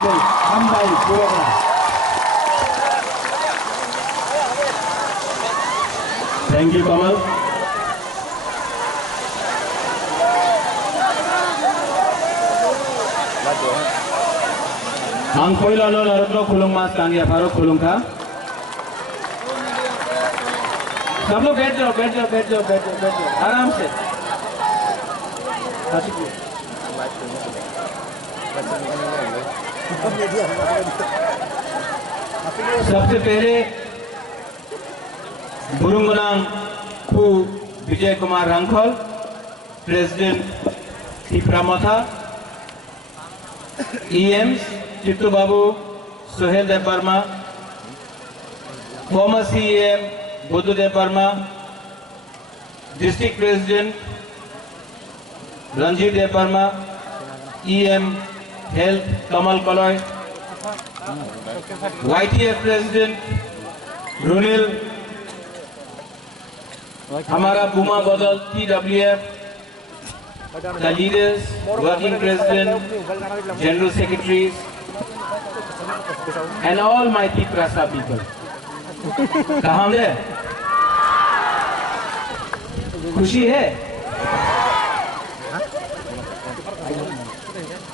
Thank you, Kamal. Ang पहिला लो नरत्नो खुलुंग मास कांगिया pharaoh खुलुंग था। सब लोग बैठ जाओ, बैठ जाओ, बैठ जाओ, बैठ जाओ, बैठ जाओ, आराम से। सबसे पहले Burungnang Phu Vijay Kumar Rankhal, president Tripura Motha, EMs Chittu Babu Sohel Dev Varma, former CEM Buddhadev Varma, district president Ranjit Dev Varma, EM health Kamal Kaloy, YTF president Runil, हमारा बुमा बदल TWF, the leaders, working president, general secretaries, and all my Tiprasa people. कहाँ है? खुशी है?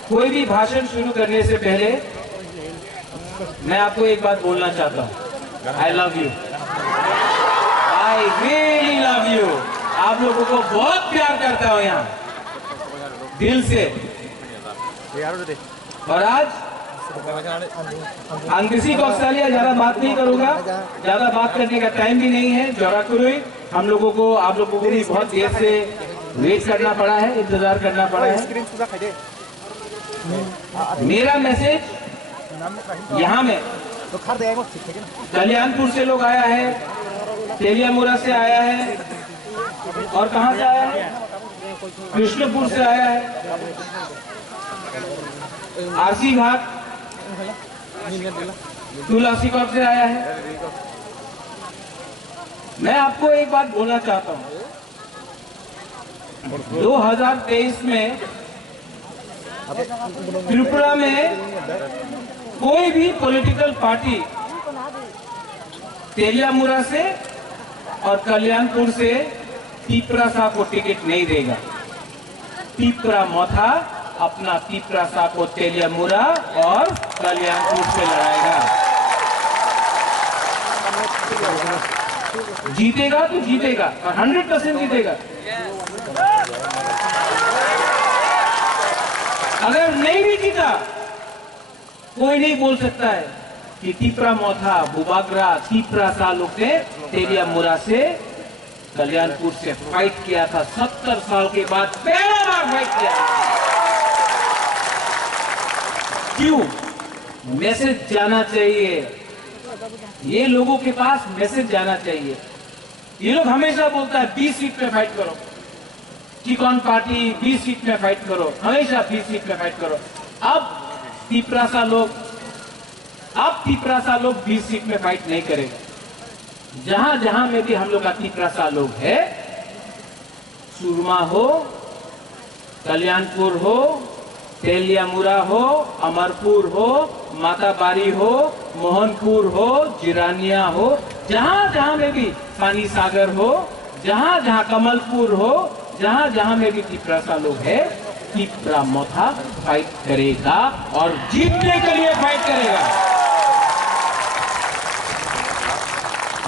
कोई भी भाषण शुरू करने से पहले मैं आपको एक बात बोलना चाहता हूँ। I love you. I really love you. आप लोगों को बहुत प्यार करता हूँ यहाँ, दिल से। और आज अंग्रेजी कौशल्या ज्यादा बात नहीं करूंगा, ज्यादा बात करने का टाइम भी नहीं है। जोराकुरुई हम लोगों को, आप लोगों को भी बहुत देर से वेट करना पड़ा है, इंतजार करना पड़ा है। मेरा मैसेज यहाँ में कल्याणपुर से लोग आया है, तेलियामुरा से आया है, और कहाँ से आया है? कृष्णपुर से आया है, आरसी घाट, तुलसीबाग से आया है। मैं आपको एक बात बोलना चाहता हूँ, 2023 में त्रिपुरा में कोई भी पॉलिटिकल पार्टी तेलियामुरा से और कल्याणपुर से तिपरासा को टिकट नहीं देगा। तिपरा मोथा अपना तिपरासा को तेलियामुरा और कल्याणपुर से लड़ाएगा। जीतेगा तो जीतेगा, और 100% जीतेगा। अगर नहीं भी जीता, कोई नहीं बोल सकता है कि तिपरा मोथा बुबागरा तिपरासा लोग ने तेलियामुरा से कल्याणपुर से फाइट किया था। 70 साल के बाद पहला बार फाइट किया। क्यों? मैसेज जाना चाहिए, ये लोगों के पास मैसेज जाना चाहिए। ये लोग हमेशा बोलता है 20 सीट पे फाइट करो, चिकॉन पार्टी 20 सीट में फाइट करो, हमेशा 20 सीट में फाइट करो। अब तिपरासा लोग 20 सीट में फाइट नहीं करेगा। जहां जहां में भी हम लोग का तिपरासा लोग है, सुरमा हो, कल्याणपुर हो, तेलियामुरा हो, अमरपुर हो, माताबारी हो, मोहनपुर हो, जिरानिया हो, जहां जहां में भी पानी सागर हो, जहां जहां कमलपुर हो, जहां जहां में भी तिपरासा लोग है, तिपरा मोथा फाइट करेगा और जीतने के लिए फाइट करेगा।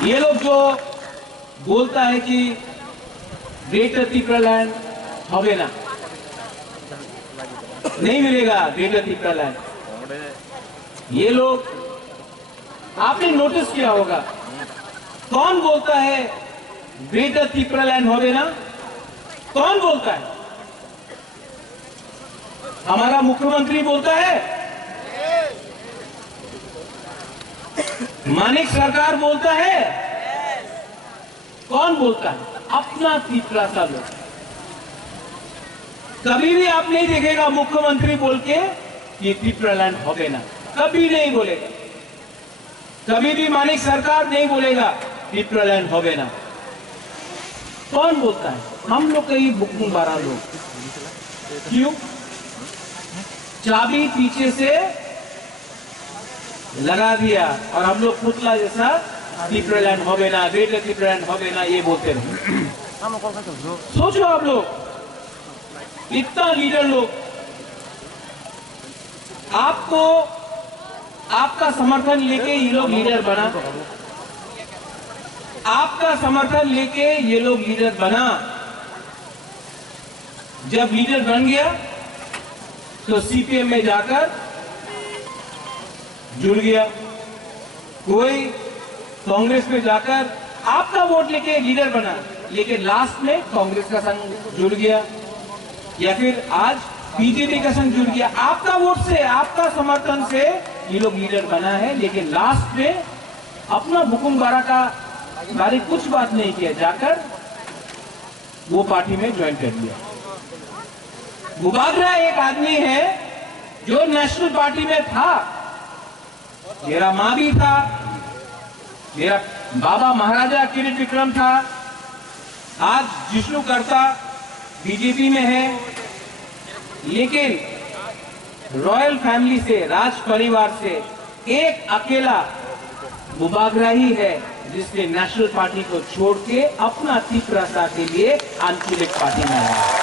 ये लोग जो बोलता है कि ग्रेटर तिपरा लैंड होगे ना, नहीं मिलेगा ग्रेटर तिपरा लैंड। ये लोग, आपने नोटिस किया होगा, कौन बोलता है ग्रेटर तिपरा लैंड होगे ना? कौन बोलता है? हमारा मुख्यमंत्री बोलता है, मानिक सरकार बोलता है। कौन बोलता है? अपना तिपरासा लोग। कभी भी आप नहीं देखेगा मुख्यमंत्री बोल के ये तिपरा लैंड हो गए ना, कभी नहीं बोलेगा। कभी भी मानिक सरकार नहीं बोलेगा तिपरा लैंड हो गए ना। कौन बोलता है? हम लोग कई बुकुम 12 लोग। क्यों? चाबी पीछे से लगा दिया और हम लोग पुतला जैसा टिपरालैंड हो गए ना, ग्रेटर टिपरालैंड हो गए ना, ये बोलते रहे। सोचो आप लोग, इतना लीडर लोग, आपको आपका समर्थन लेके ये लोग लीडर बना, आपका समर्थन लेके ये लोग लीडर बना। जब लीडर बन गया तो सीपीएम में जाकर जुड़ गया, कोई कांग्रेस में जाकर आपका वोट लेके लीडर बना, लेकिन लास्ट में कांग्रेस का संग जुड़ गया, या फिर आज बीजेपी का संग जुड़ गया। आपका वोट से, आपका समर्थन से ये लोग लीडर बना है, लेकिन लास्ट में अपना बुकुमबारा का बारे कुछ बात नहीं किया, जाकर वो पार्टी में ज्वाइन कर लिया। बुबागरा एक आदमी है जो नेशनल पार्टी में था, मेरा माँ भी था, मेरा बाबा महाराजा किरीट विक्रम था, आज जिष्णु करता बीजेपी में है, लेकिन रॉयल फैमिली से, राज परिवार से एक अकेला बुबागरा ही है जिसने नेशनल पार्टी को छोड़ के अपना तिपरासा के लिए आंचलिक पार्टी में आया।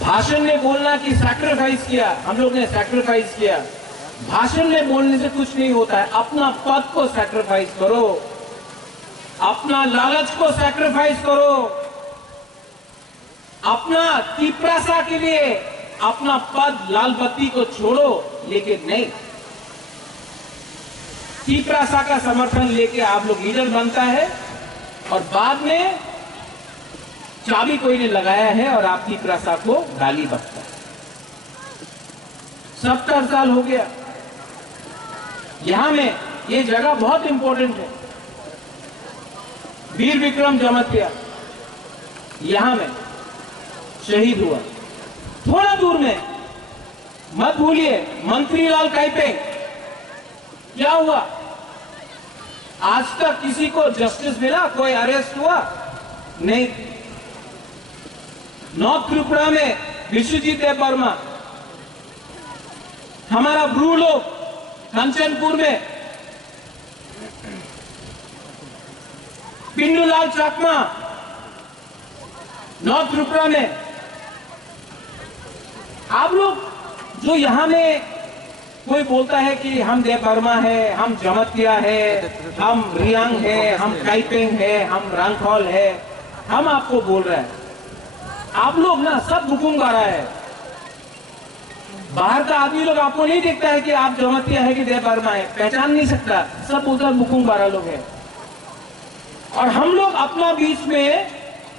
भाषण में बोलना कि सैक्रिफाइस किया, हम लोग ने सैक्रिफाइस किया। भाषण में बोलने से कुछ नहीं होता है, अपना पद को सैक्रिफाइस करो, अपना लालच को सैक्रिफाइस करो, अपना तिपरासा के लिए अपना पद, लाल बत्ती को छोड़ो, लेकिन नहीं, तिपरासा का समर्थन लेके आप लोग लीडर बनता है और बाद में चाबी कोई ने लगाया है और आप तिपरासा को गाली बकता है। 70 साल हो गया। यहां में ये जगह बहुत इंपॉर्टेंट है, वीर विक्रम जमतिया यहां में शहीद हुआ। थोड़ा दूर में, मत भूलिए, मंत्रीलाल काइपेंग, क्या हुआ? आज तक किसी को जस्टिस मिला? कोई अरेस्ट हुआ? नहीं। नॉर्थ त्रिपुरा में विश्वजीत देव वर्मा, हमारा ब्रू लोग कंचनपुर में पिंडूलाल चाकमा, नॉर्थ त्रिपुरा में आप लोग जो यहां में कोई बोलता है कि हम देव वर्मा है, हम जमतिया है, हम रियांग है, हम काइपेंग है, हम रंगखौल है, हम आपको बोल रहे हैं, आप लोग ना सब बुकुमबारा है। बाहर का आदमी लोग आपको नहीं देखता है कि आप जमतिया है कि देव वर्मा है, पहचान नहीं सकता, सब बोलता बुकुमबारा लोग है। और हम लोग अपना बीच में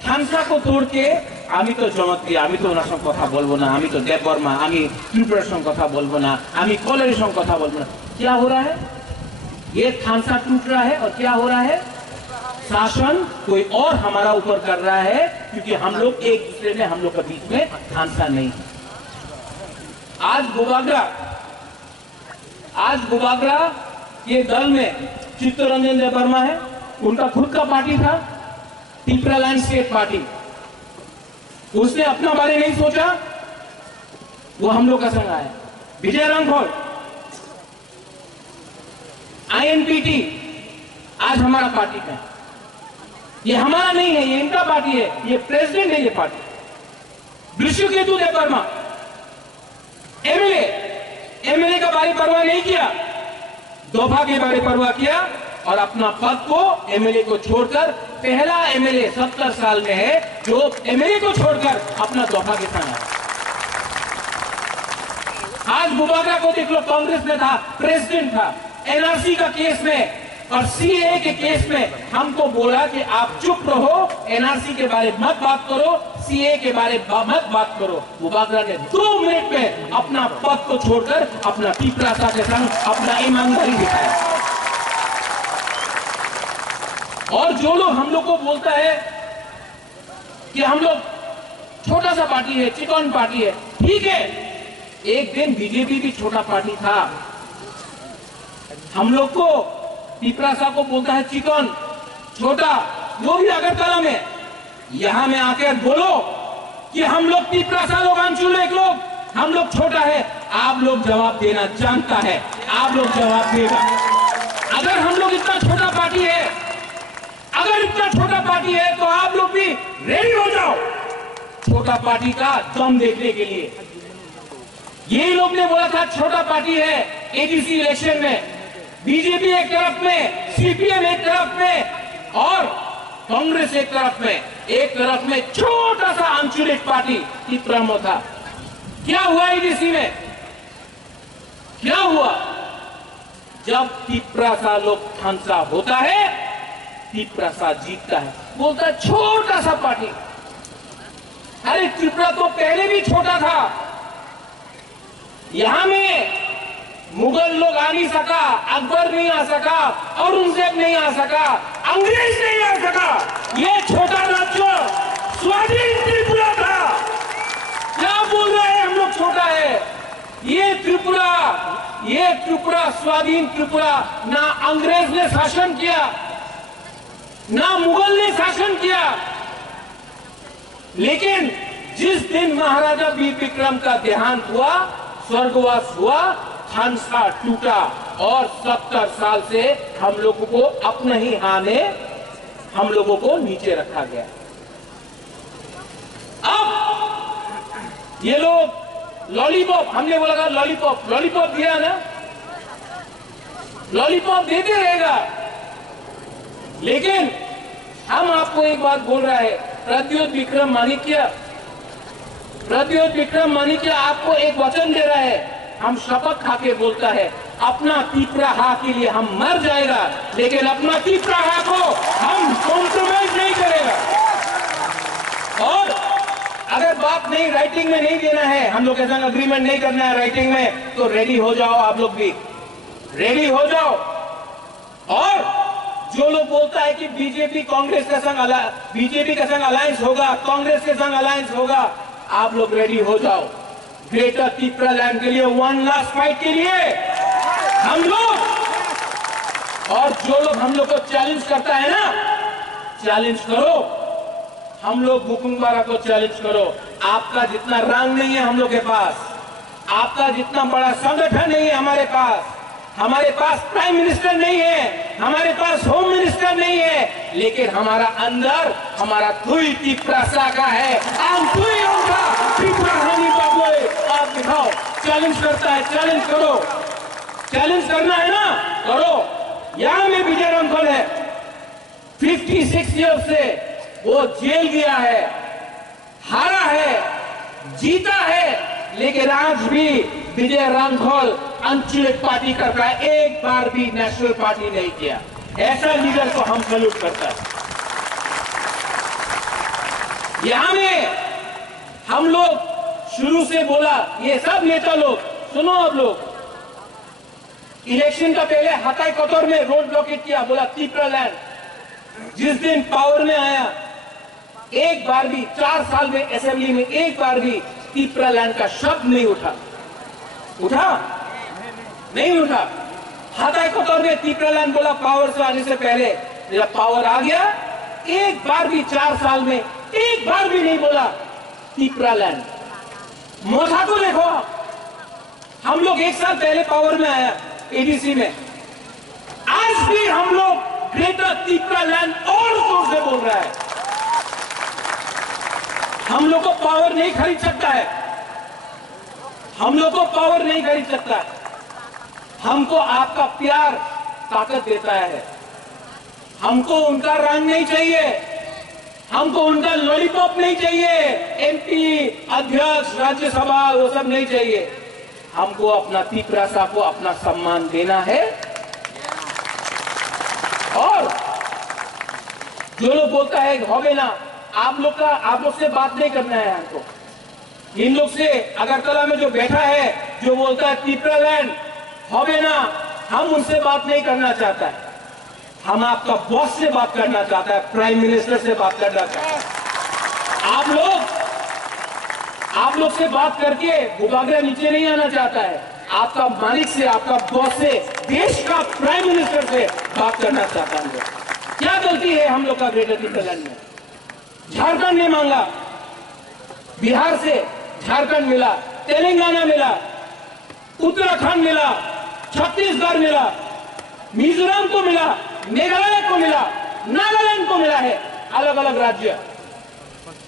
खानसा को तोड़ के आमी तो जमतिया, आमी तो ओनार संग कथा बोलबो ना, आमी तो देव वर्मा, आमी त्रिपुरार संग कथा बोलबो ना, आमी कॉलेज संग कथा बोलबो ना। क्या हो रहा है? ये खानसा टूट रहा है और क्या हो रहा है? शासन कोई और हमारा ऊपर कर रहा है, क्योंकि हम लोग एक दूसरे में, हम लोग के बीच में खानसा नहीं। आज बुबागरा ये दल में चित्तरंजन देव वर्मा है, उनका खुद का पार्टी था, टिपरालैंड स्टेट पार्टी। उसने अपना बारे नहीं सोचा, वो हम लोग का संग आया। विजय रंगखौल, आईएनपीटी आज हमारा पार्टी का है। ये हमारा नहीं है, ये इनका पार्टी है, ये प्रेसिडेंट है ये पार्टी। विश्वकेतु देव वर्मा एमएलए का बारे परवाह नहीं किया, दोफा के बारे परवाह किया और अपना पद को, एमएलए को छोड़कर, पहला एमएलए 70 साल में है जो एमएलए को छोड़कर अपना दोफा के संग आया। आज बुबागरा को देख लो, कांग्रेस में था, प्रेसिडेंट था, एनआरसी का केस में और सीए के केस में हमको बोला कि आप चुप रहो, एनआरसी के बारे मत बात करो, सीए के बारे मत बात करो। बुबागरा ने 2 मिनट में अपना पद को छोड़कर अपना तिपरासा के संग अपना ईमानदारी दिखाया। और जो लोग हम लोग को बोलता है कि हम लोग छोटा सा पार्टी है, चिकन पार्टी है, ठीक है, एक दिन बीजेपी भी छोटा पार्टी था। हम लोग को तिपरासा को बोलता है चिकन, छोटा, वो भी अगरतला में। यहां में आकर बोलो कि हम लोग तिपरासा लोग, अंचुलेक लोग, हम लोग छोटा है, आप लोग जवाब देना जानता है, आप लोग जवाब देगा। अगर हम लोग इतना छोटा पार्टी है, अगर इतना छोटा पार्टी है तो आप लोग भी रेडी हो जाओ छोटा पार्टी का दम देखने के लिए। यही लोग ने बोला था छोटा पार्टी है एडीसी इलेक्शन में, बीजेपी एक तरफ में, सीपीएम एक तरफ में और कांग्रेस एक तरफ में, एक तरफ में छोटा सा आंचलिक पार्टी तिपरामो था। क्या हुआ एडीसी में? क्या हुआ? जब तिपरासा लोकतांत्रिक होता है, तिपरासा जीतता है। बोलता है छोटा सा पार्टी। अरे त्रिपुरा तो पहले भी छोटा था, यहां में मुगल लोग आ नहीं सका, अकबर नहीं आ सका, औरंगजेब नहीं आ सका, अंग्रेज नहीं आ सका। ये छोटा राज्य स्वाधीन त्रिपुरा था। क्या बोल रहे हैं हम लोग छोटा है? ये त्रिपुरा स्वाधीन त्रिपुरा, ना अंग्रेज ने शासन किया, ना मुगल ने शासन किया। लेकिन जिस दिन महाराजा वीर विक्रम का देहांत हुआ, स्वर्गवास हुआ, खानसा टूटा और 70 साल से हम लोगों को अपने ही हाथ में हम लोगों को नीचे रखा गया। अब ये लोग लॉलीपॉप, हमने बोला था लॉलीपॉप दिया ना, लॉलीपॉप देते रहेगा। लेकिन हम आपको एक बात बोल रहा है, प्रद्योत विक्रम माणिक्य आपको एक वचन दे रहा है, हम शपथ खा के बोलता है, अपना तिपराहा के लिए हम मर जाएगा, लेकिन अपना तिपराहा को हम कॉम्प्रोमाइज नहीं करेगा। और अगर बात नहीं राइटिंग में नहीं देना है, हम लोग के संग अग्रीमेंट नहीं करना है राइटिंग में, तो रेडी हो जाओ, आप लोग भी रेडी हो जाओ। और जो लोग बोलता है कि बीजेपी कांग्रेस के संग अलायंस होगा, कांग्रेस के संग अलायंस होगा, आप लोग रेडी हो जाओ। ग्रेटर त्रिपुरा लैंड के लिए वन लास्ट फाइट के लिए हम लोग, और जो लोग हम लोग को चैलेंज करता है ना, चैलेंज करो, हम लोग बुकुंबारा को चैलेंज करो। आपका जितना रंग नहीं है हम लोग के पास, आपका जितना बड़ा संगठन नहीं है हमारे पास प्राइम मिनिस्टर नहीं है, हमारे पास होम मिनिस्टर नहीं है, लेकिन हमारा अंदर हमारा थुई तिपरासा का है। आप दिखाओ, चैलेंज करता है, चैलेंज करो, चैलेंज करना है ना, करो। यहां में विजय रंखल है, 56 ईयर से वो जेल गया है, हारा है, जीता है, लेकिन आज भी विजय रंखल आंचलिक पार्टी करता है, एक बार भी नेशनल पार्टी नहीं किया। ऐसा लीडर को हम सैल्यूट करता है। यहां में हम लोग शुरू से बोला, ये सब नेता लोग सुनो, आप लोग इलेक्शन का पहले हताई कतौर में रोड ब्लॉकेट किया, बोला त्रिपुरा लैंड। जिस दिन पावर में आया, एक बार भी 4 साल में असेंबली में एक बार भी त्रिपुरा लैंड का शब्द नहीं उठा नहीं उठा। हताई कतौर में त्रिपुरा लैंड बोला पावर से आने से पहले, जब पावर आ गया एक बार भी 4 साल में एक बार भी नहीं बोला त्रिपुरा लैंड। मोथा तो देखो, हम लोग 1 साल पहले पावर में आया एडीसी में, आज भी हम लोग ग्रेटर त्रिपुरा लैंड और जोर से बोल रहा है। हम लोग को पावर नहीं खरीद सकता है, हम लोग को पावर नहीं खरीद सकता है। हमको आपका प्यार ताकत देता है। हमको उनका रंग नहीं चाहिए, हमको उनका लॉलीपॉप नहीं चाहिए, एमपी अध्यक्ष राज्यसभा वो सब नहीं चाहिए। हमको अपना तिपरासा को अपना सम्मान देना है। और जो लोग बोलता है होगे ना, आप लोग से बात नहीं करना है हमको। इन लोग से अगरतला में जो बैठा है, जो बोलता है त्रिपुरा लैंड होगे ना, हम उनसे बात नहीं करना चाहता है। हम आपका बॉस से बात करना चाहता है, प्राइम मिनिस्टर से बात करना चाहता है। आप लोग से बात करके भूभागरा नीचे नहीं आना चाहता है। आपका मालिक से, आपका बॉस से, देश का प्राइम मिनिस्टर से बात करना चाहता है। क्या गलती है हम लोग का ग्रेटर त्रिपुरा लैंड में? झारखंड ने मांगा, बिहार से झारखंड मिला, तेलंगाना मिला, उत्तराखंड मिला, छत्तीसगढ़ मिला, मिजोरम को मिला, मेघालय को मिला, नागालैंड को मिला है, अलग अलग राज्य।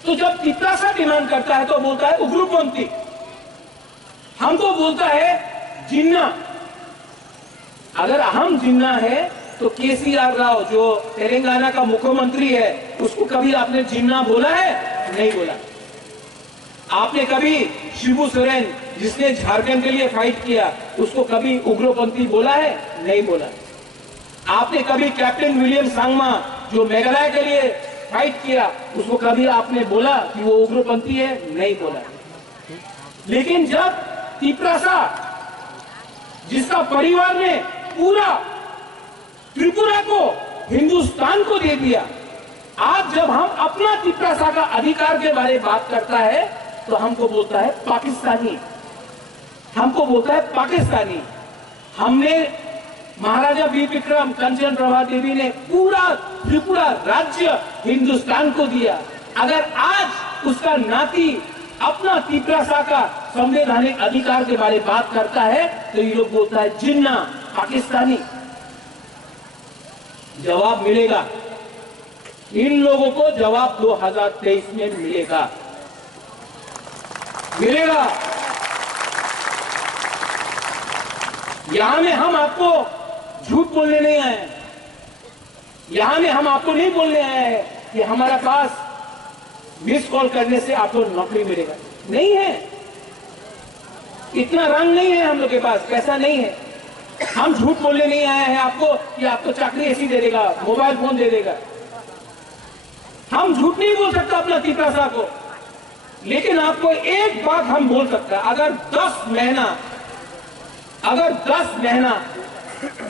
तो जब तिपरासा डिमांड करता है तो बोलता है उग्रपंथी, हमको बोलता है जिन्ना। अगर हम जिन्ना है तो केसीआर राव जो तेलंगाना का मुख्यमंत्री है उसको कभी आपने जिन्ना बोला है? नहीं बोला। आपने कभी शिबू सोरेन जिसने झारखंड के लिए फाइट किया उसको कभी उग्रपंथी बोला है? नहीं बोला। आपने कभी कैप्टन विलियम सांगमा जो मेघालय के लिए फाइट किया उसको कभी आपने बोला कि वो उग्रपंथी है? नहीं बोला। लेकिन जब तिपरासा जिसका परिवार ने पूरा त्रिपुरा को हिंदुस्तान को दे दिया, आज जब हम अपना तिपरासा का अधिकार के बारे में बात करता है तो हमको बोलता है पाकिस्तानी, हमको बोलता है पाकिस्तानी। हमने महाराजा वीर विक्रम कंचन प्रभा देवी ने पूरा त्रिपुरा राज्य हिंदुस्तान को दिया। अगर आज उसका नाती अपना तिपरासा का संवैधानिक अधिकार के बारे में बात करता है तो ये लोग बोलता है जिन्ना, पाकिस्तानी। जवाब मिलेगा, इन लोगों को जवाब 2023 में मिलेगा, मिलेगा। यहां में हम आपको झूठ बोलने नहीं आए हैं, यहां में हम आपको नहीं बोलने आए हैं कि हमारा पास मिस कॉल करने से आपको नौकरी मिलेगा, नहीं है। इतना रंग नहीं है हम लोग के पास, पैसा नहीं है। हम झूठ बोलने नहीं आए हैं आपको कि आपको चाकरी ऐसी दे देगा, मोबाइल फोन दे देगा। हम झूठ नहीं बोल सकता अपना तिपरासा को, लेकिन आपको एक बात हम बोल सकते हैं, अगर 10 महीना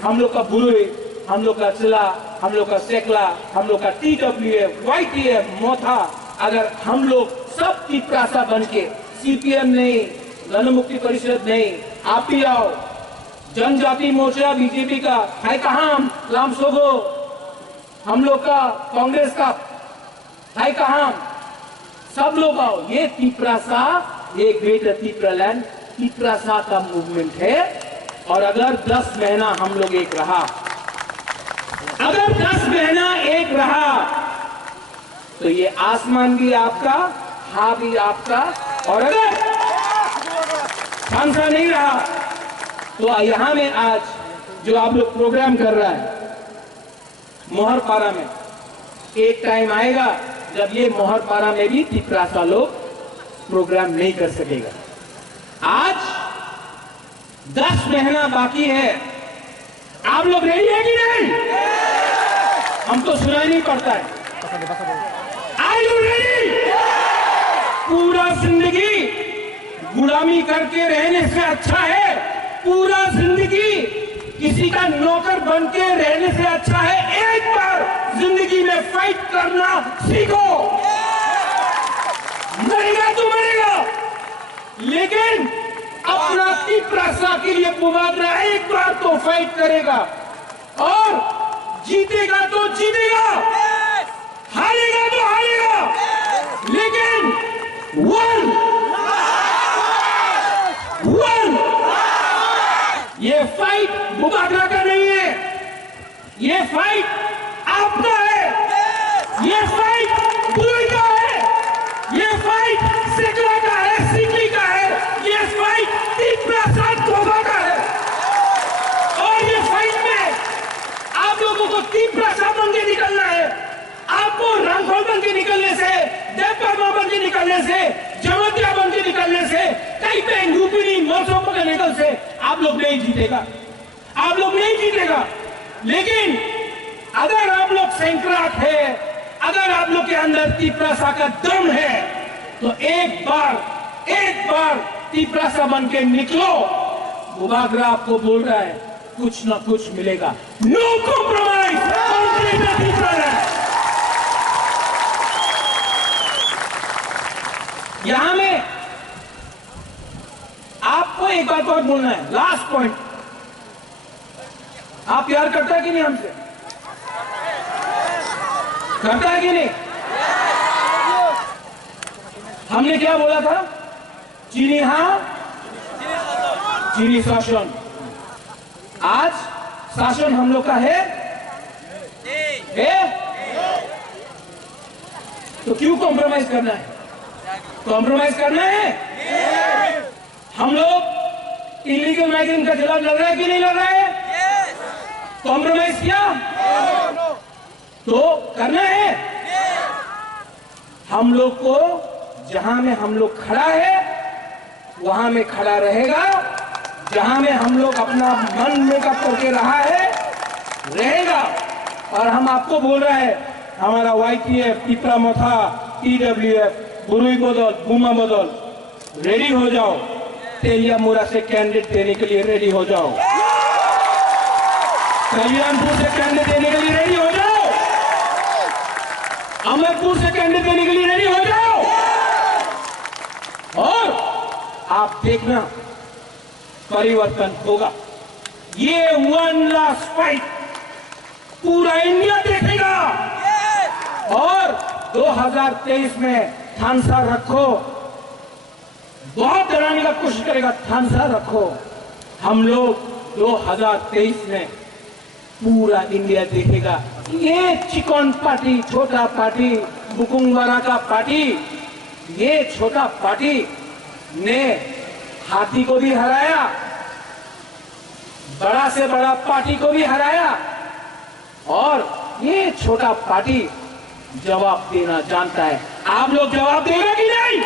हम लोग का बुरुई, हम लोग का चिला, हम लोग का सेकला, हम लोग का TWF, YTF, मोथा, अगर हम लोग सब तिपरासा बन के, CPM नहीं, गण मुक्ति परिषद नहीं, आप भी आओ, जनजाति मोर्चा बीजेपी का है कहाँ, लामसोगो, हम लोग का कांग्रेस का है कहाँ, सब लोग आओ। ये तिपरासा, ये ग्रेटर तिपरालैंड तिपरासा का मूवमेंट है। और अगर 10 महीना हम लोग एक रहा, अगर 10 महीना एक रहा तो ये आसमान भी आपका, हाँ भी आपका। और अगर सांसा नहीं रहा तो यहां में आज जो आप लोग प्रोग्राम कर रहा है मोहरपारा में, एक टाइम आएगा जब ये मोहरपारा में भी तिपरासा लोग प्रोग्राम नहीं कर सकेगा। आज 10 महीना बाकी है, आप लोग रेडी है कि नहीं? हमको सुनाई नहीं पड़ता है। Are you ready? पूरा जिंदगी गुलामी करके रहने से अच्छा है, पूरा जिंदगी किसी का नौकर बन के रहने से अच्छा है एक बार जिंदगी में फाइट करना सीखो। मरेगा तो मरेगा, लेकिन अपना तिपरासा के लिए मुबादला एक बार तो फाइट करेगा और जीतेगा तो जीतेगा, हारेगा तो हारेगा, लेकिन वन ये फाइट मुबादला का नहीं है, ये फाइट आपका है, ये फाइट बुराई का है, ये फाइट सिकला का है, सिकली का है, ये फाइट तिपरासा तोबा का है। और ये फाइट में आप लोगों को तिपरासा बन के निकलना है। आपको रंगोल बन के निकलने से, देवपरमा बन के निकलने से, जमतिया बन के निकलने से, कई पे यूपी मौसम के निकल से आप लोग नहीं जीतेगा, आप लोग नहीं जीतेगा। लेकिन अगर आप लोग सैंकड़ाट है, अगर आप लोग के अंदर तिपरासा का दम है तो एक बार तिपरासा बन के निकलो। मुबागरा आपको बोल रहा है कुछ ना कुछ मिलेगा। No compromise. यहां में आपको एक बात और बोलना है, लास्ट पॉइंट। आप प्यार करता है कि नहीं हमसे? करता है कि नहीं? हमने क्या बोला था? चीनी हाँ, चीनी शासन। आज शासन हम लोग का है? तो क्यों कॉम्प्रोमाइज करना है? कॉम्प्रोमाइज करना है? हम लोग इलीगल माइग्रेंट का खिलाफ लड़ रहे हैं कि नहीं लड़ रहे हैं? कॉम्प्रोमाइज किया तो करना है। हम लोग को जहां में हम लोग खड़ा है वहां में खड़ा रहेगा, जहां में हम लोग अपना मन मेकअप करके रहा है रहेगा। और हम आपको बोल रहे हैं, हमारा YTF, पिपरा मोथा, TWF, बुरुई बदल, बुमा बदल, रेडी हो जाओ। तेलिया मुरा से कैंडिडेट देने के लिए रेडी हो जाओ। कल्याणपुर से कैंडिडेट देने के लिए रेडी हो जाओ। अमरपुर से कैंडिडेट देने के लिए रेडी हो जाओ। और आप देखना परिवर्तन होगा। ये वन लास्ट फाइट पूरा इंडिया देखेगा। और 2023 में थानसा रखो, बहुत डराने का कोशिश करेगा, थानसा रखो। हम लोग 2023 में पूरा इंडिया देखेगा। ये चिकन पार्टी, छोटा पार्टी, बुकुंगवारा का पार्टी, ये छोटा पार्टी ने हाथी को भी हराया, बड़ा से बड़ा पार्टी को भी हराया। और ये छोटा पार्टी जवाब देना जानता है। आप लोग जवाब देंगे कि नहीं?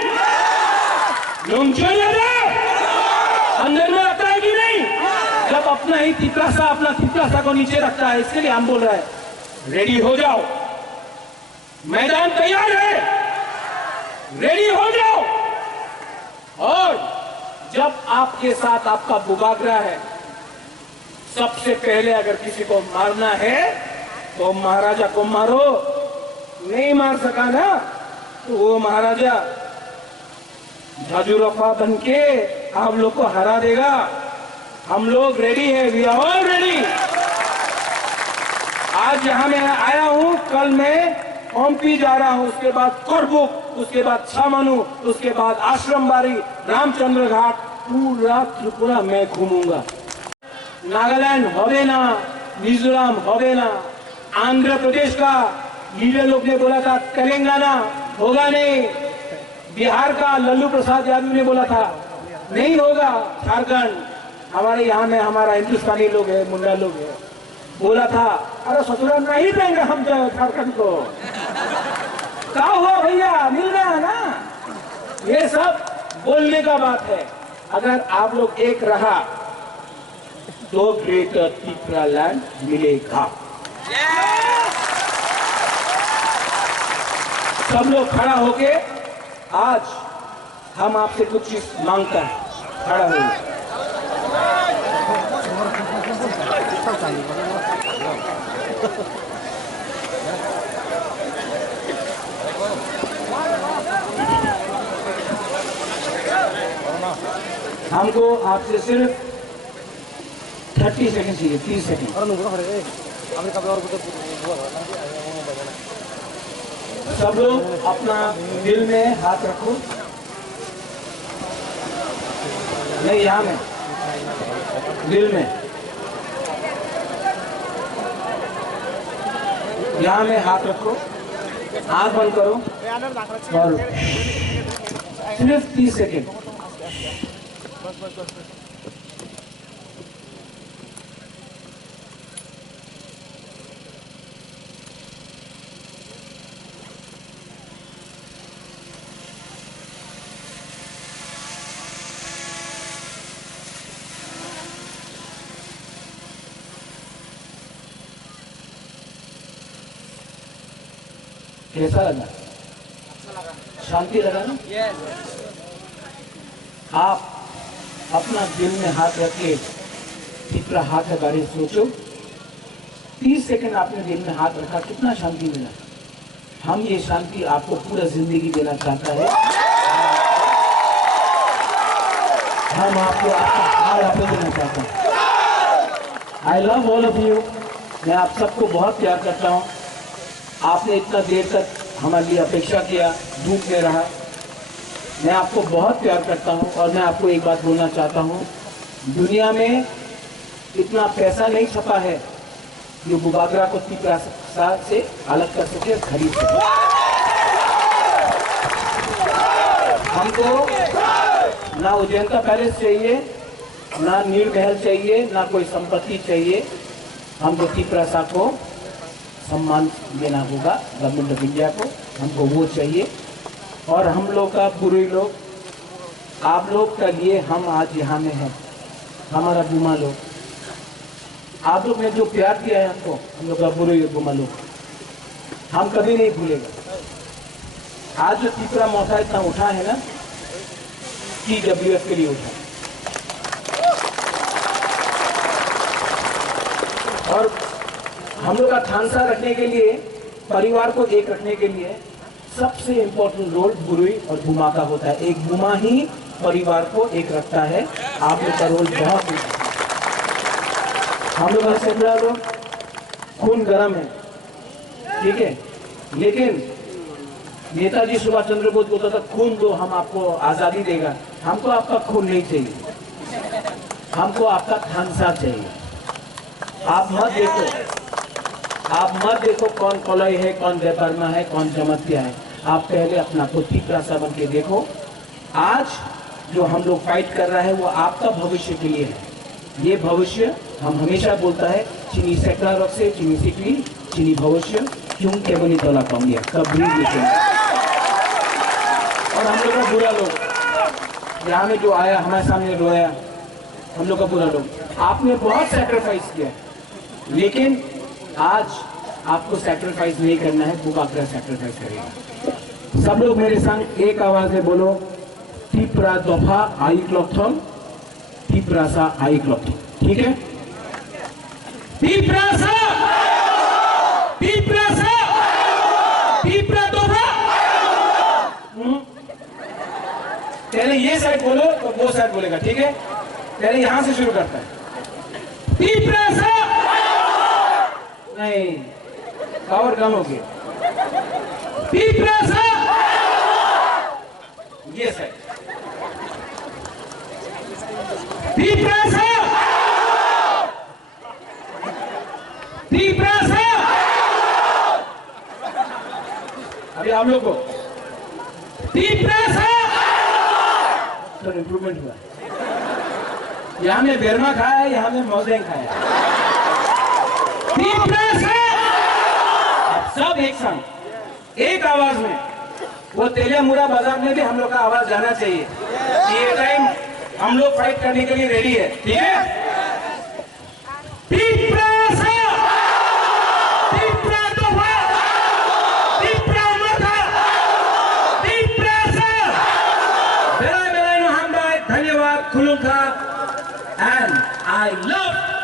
अंदर में रखता है कि नहीं? जब अपना ही तिपरासा को नीचे रखता है। इसके लिए हम बोल रहे हैं, रेडी हो जाओ, मैदान तैयार है, रेडी हो जाओ। और जब आपके साथ आपका बुगागरा है, सबसे पहले अगर किसी को मारना है तो महाराजा को मारो। नहीं मार सका ना तो वो महाराजा झाजूरफा बन के आप लोग को हरा देगा। हम लोग रेडी है, वी आर ऑल रेडी। आज यहां मैं आया हूं, कल मैं ओमपी जा रहा हूं, उसके बाद करबुक, उसके बाद छामनु, उसके बाद आश्रमबाड़ी, रामचंद्र घाट, पूरा त्रिपुरा मैं घूमूंगा। नागालैंड होवे ना, मिजोरम होवे ना, आंध्र प्रदेश का लीडर लोग ने बोला था तेलंगाना होगा नहीं, बिहार का लल्लू प्रसाद यादव ने बोला था नहीं होगा, झारखंड, हमारे यहाँ में हमारा हिंदुस्तानी लोग है, मुंडा लोग है, बोला था अरे ससुराल नहीं देंगे हम झारखंड को। क्या हुआ भैया, मिल गया ना। ये सब बोलने का बात है। अगर आप लोग एक रहा तो ग्रेटर त्रिपुरा लैंड मिलेगा। सब लोग खड़ा होके आज हम आपसे कुछ चीज मांगता है, खड़ा हो। हमको आपसे सिर्फ 30 सेकंड चाहिए, 30 सेकंड। सब लोग अपना दिल में हाथ रखो। नहीं, यहाँ में दिल में, यहाँ में हाथ रखो, आंख बंद करो और सिर्फ 30 सेकंड। कैसा लगा? शांति लगा ना? आप अपना दिल में हाथ रख के कितना हाथ है बारे सोचो। 30 सेकंड आपने दिल में हाथ रखा, कितना शांति मिला। हम ये शांति आपको पूरा जिंदगी देना चाहता है। हम आपको आपका हार आपको देना चाहता हूँ। I love all of you. मैं आप सबको बहुत प्यार करता हूँ। आपने इतना देर तक हमारे लिए अपेक्षा किया, धूप में रहा। मैं आपको बहुत प्यार करता हूँ और मैं आपको एक बात बोलना चाहता हूँ, दुनिया में इतना पैसा नहीं छपा है जो बुबागरा को तीपरासा से अलग कर सके, खरीद सके। हमको ना उज्जैन पैलेस चाहिए, ना नील महल चाहिए, ना कोई संपत्ति चाहिए। हमको तीपरासा को सम्मान देना होगा, गवर्नमेंट ऑफ इंडिया को, हमको वो चाहिए। और हम लोग का बुरे लोग, आप लोग का लिए हम आज यहाँ में हैं, हमारा बुमा लोग, आप लोग ने जो प्यार दिया है हमको, हम लोग का बुरे बुमा लोग, हम कभी नहीं भूलेगा। आज जो तीसरा मौका इतना उठा है ना, TWS के लिए उठा, और हम लोग का थानसा रखने के लिए, परिवार को एक रखने के लिए सबसे इम्पोर्टेंट रोल बुरुई और बुमा का होता है। एक बुमा ही परिवार को एक रखता है। आप लोग का रोल बहुत है। हम लोग का सैकड़ा लोग खून गर्म है, ठीक है, लेकिन नेताजी सुभाष चंद्र बोस बोलता था खून दो, हम आपको आजादी देगा। हमको आपका खून नहीं चाहिए, हमको आपका थानसा चाहिए। आप मत देखो कौन कोलई है, कौन देपरमा है, कौन जमतिया है। आप पहले अपना को तीपरासा बन के देखो। आज जो हम लोग फाइट कर रहा है वो आपका भविष्य के लिए है। ये भविष्य हम हमेशा बोलता है, चीनी सैकड़ा रख से चीनी सिकली चीनी भविष्य क्यों के बनी तोला पाऊंगा कभी नहीं। और हम लोग का बुरा लोग यहाँ में जो आया हमारे सामने रोया, हम लोग का बुरा लोग, आपने बहुत सैक्रिफाइस किया, लेकिन आज आपको सैक्रिफाइस नहीं करना है, बुबागरा सैक्रिफाइस करेगा। सब लोग मेरे संग एक आवाज में बोलो, तीपरा दफा आई क्लॉथम, तीपरासा आई क्लॉथम, ठीक है? तीपरासा, तीपरासा, तीपरा दफा। पहले ये साइड बोलो तो वो साइड बोलेगा, ठीक है? पहले यहां से शुरू करता है, तीपरासा। नहीं, पावर कम हो गया। तीपरासा, ये साइड, तीपरासा, तीपरासा। अभी आप लोग को तीपरासा तो इंप्रूवमेंट हुआ। यहाँ में बेरमा खाया है, यहाँ में मौजें खाया है। सब एक संग एक आवाज में, वो तेलियामुरा बाजार में भी हम लोग का आवाज जाना चाहिए। ये टाइम हम लोग फाइट करने के लिए रेडी है, ठीक है? तीपरासा, तीपरा दफा, तीपरा मथा, तीपरासा। बेला बेला नो हम बाय, धन्यवाद, खुलुखा, and I love